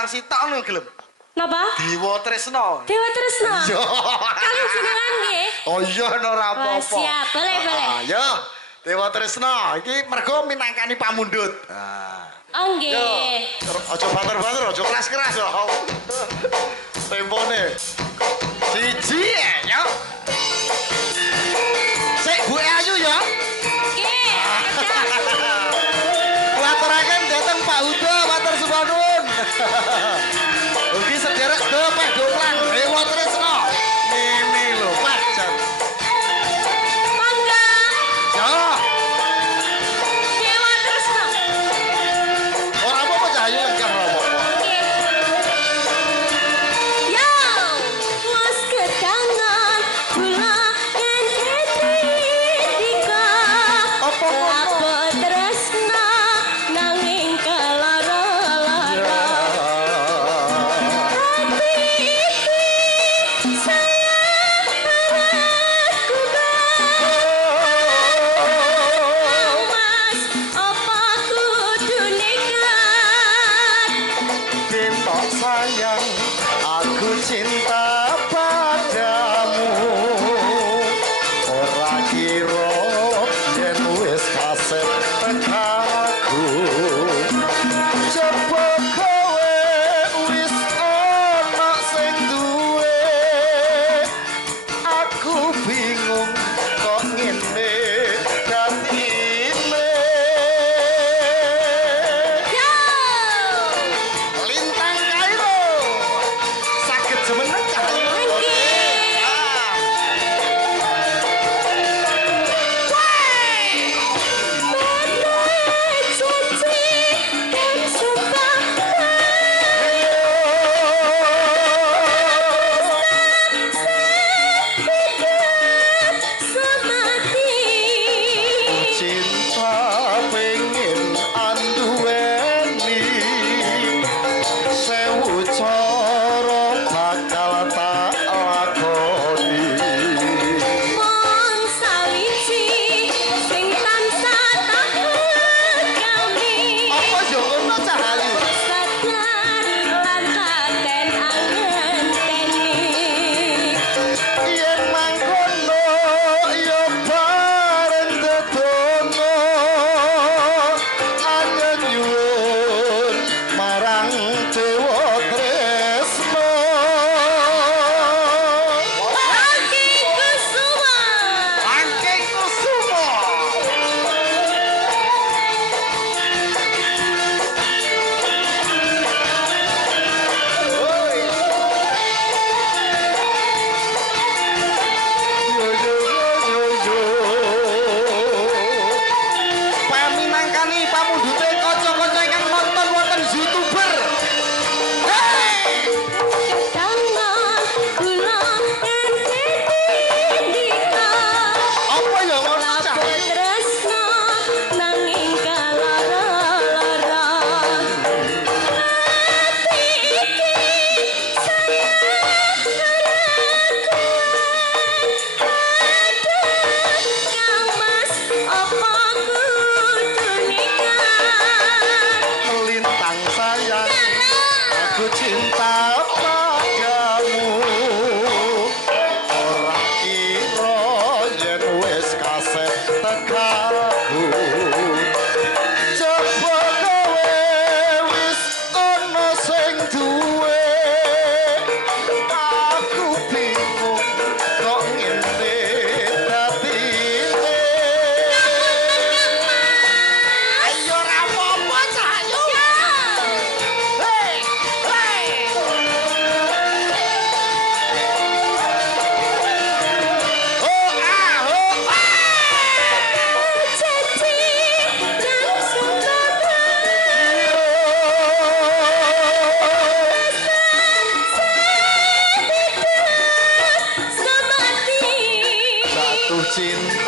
diulang sitok ngono gelem. Napa? Dewa Tresna. Dewa Tresna. Iya. Kalian jenengan nggih? Oh iya ora apa-apa. Wah, siap, boleh. Ayo. Dewa Tresna iki mergo minangkani pamundhut. Oh nggih. Aja bater-bater, aja keras-keras loh. Tempone. Siji ya. Sik Bu Ayu ya. Nggih. Kuaturaken dateng Pak Huda, matur suwun nuwun. Ugi sederek do Pak Doplang Dewa Tresna. Ngene lho, pancen. Mangga. Ya. Dewa Tresna. Ora apa-apa Cahayu lengkap ora apa-apa. Nggih. Yo, was kedangan kula ngenteni dika. Apa Apa tresna nanging kelara-lara. Hati iki saya Mas, apa kudu nekat? Kentok sayang, aku cinta padamu. Ora kira yen wis kaset tekaku. Coba kowe wis ana sing duwe. Aku bingung kok ngene datine. Yo! Lintang Kairo saged jemeneng Cahayu. Nggih. Badai janji dan sumpah hidup semati. Cinta pengen anduweni sewu cara bakal tak lakoni. Wong sawiji sing tansah tak kami. Apa yo ngono Cahayu? Sadar lan katen angenteni. Yen mangkono yo bareng tedono anyun nyuwun marang Dewa Tresna. Lagi Kusuma. Angking Kusuma. Oi. Yo. Paminangkani pamundhute kanca-kanca ingkang nonton wonten YouTuber. Hey! Kedangan kula ngenteni dika. Apa ya ngono Apa Cahayu? tresna nanging kelara-lara. Hati iki saya Kang Mas, apa kudu nekat? Lintang sayang, aku cinta padamu. Ora kira yen wis kaset tekaku. Coba kowe wis ana sing duwe. Aku bingung kok ngene datine. Ayo ora apa-apa Cahayu. Hei, hei. Oh ah, oh ah. Janji dan sumpah semati. Jatuh cinta